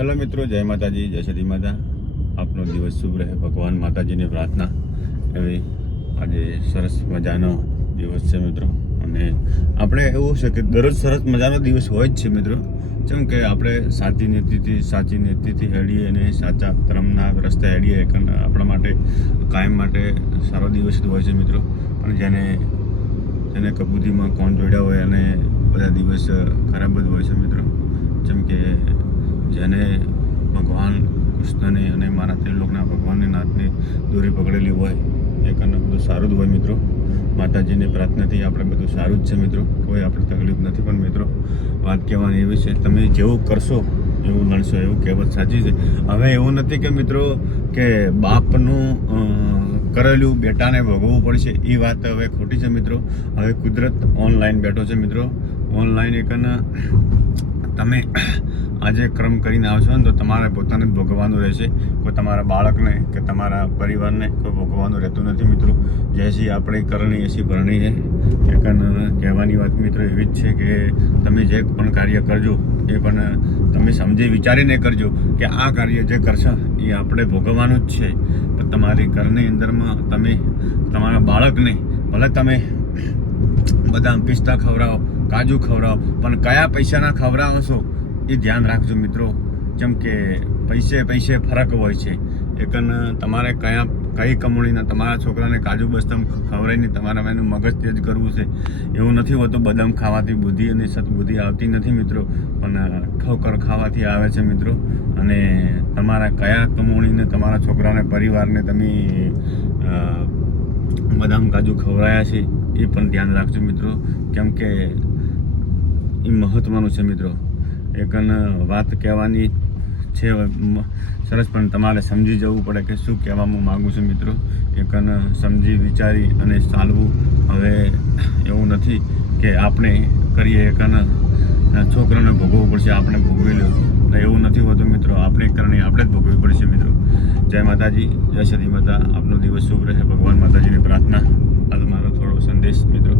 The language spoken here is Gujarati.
હેલો મિત્રો, જય માતાજી, જય શ્રી માતા. આપનો દિવસ શુભ રહે. ભગવાન માતાજીની પ્રાર્થના એવી આજે સરસ મજાનો દિવસ છે મિત્રો. અને આપણે એવું છે કે દરરોજ સરસ મજાનો દિવસ હોય જ છે મિત્રો. જેમ કે આપણે સાચી નીતિથી હેડીએ અને સાચા ધર્મના રસ્તે હેડીએ આપણા માટે કાયમ માટે સારો દિવસ હોય છે મિત્રો. પણ જેને કબૂતીમાં કોણ જોડ્યા હોય અને બધા દિવસ ખરાબ જ હોય છે મિત્રો. જેમ કે જેને ભગવાન કૃષ્ણને અને મારા ત્રિલોકના ભગવાનને નાથને દોરી પકડેલી હોય એ કરીને બધું સારું જ હોય મિત્રો. માતાજીની પ્રાર્થનાથી આપણે બધું સારું જ છે મિત્રો. કોઈ આપણે તકલીફ નથી. પણ મિત્રો વાત કહેવાની એવી છે, તમે જેવું કરશો એવું લણશો, એવું કહેવત સાચી છે. હવે એવું નથી કે મિત્રો કે બાપનું કરેલું બેટાને ભોગવવું પડશે, એ વાત હવે ખોટી છે મિત્રો. હવે કુદરત ઓનલાઈન બેઠો છે મિત્રો. ઓનલાઈન તમે આજે કર્મ કરીને આવશો ને તો તમારે પોતાને જ ભોગવવાનું રહેશે. કોઈ તમારા બાળકને કે તમારા પરિવારને કોઈ ભોગવવાનું રહેતું નથી મિત્રો. જેસી આપણે કરણી એસી ભરણી છે. કહેવાની વાત મિત્રો એવી જ છે કે તમે જે પણ કાર્ય કરજો એ પણ તમે સમજી વિચારીને કરજો કે આ કાર્ય જે કરશો એ આપણે ભોગવવાનું જ છે. પણ તમારી ઘરની અંદરમાં તમે તમારા બાળકને ભલે તમે બદામ પિસ્તા ખવડાવો, કાજુ ખવડાવો, પણ કયા પૈસાના ખવડાવો છો એ ધ્યાન રાખજો મિત્રો. જેમ કે પૈસે ફરક હોય છે. તમારે કઈ કંપનીના તમારા છોકરાને કાજુ બદામ ખવડાવીને તમારા એનું મગજ તેજ કરવું છે એવું નથી હોતું. બદામ ખાવાથી બુદ્ધિ અને સદબુદ્ધિ આવતી નથી મિત્રો, પણ ઠોકર ખાવાથી આવે છે મિત્રો. અને તમારા કયા કંપનીને તમારા છોકરાને પરિવારને તમે બદામ કાજુ ખવડાયા છે એ પણ ધ્યાન રાખજો મિત્રો. કેમ કે એ મહત્વનું છે મિત્રો. વાત કહેવાની છે સરસ, પણ તમારે સમજી જવું પડે કે શું કહેવા હું માગું છું મિત્રો. સમજી વિચારી અને ચાલવું. હવે એવું નથી કે આપણે કરીએ છોકરાને ભોગવવું પડશે, આપણે ભોગવી લો, એવું નથી હોતું મિત્રો. આપણે કરણી આપણે જ ભોગવવી પડશે મિત્રો. જય માતાજી, જય શ્રી માતા. આપનો દિવસ શુભ રહે. ભગવાન માતાજીની પ્રાર્થના. આ મારો થોડો સંદેશ મિત્રો.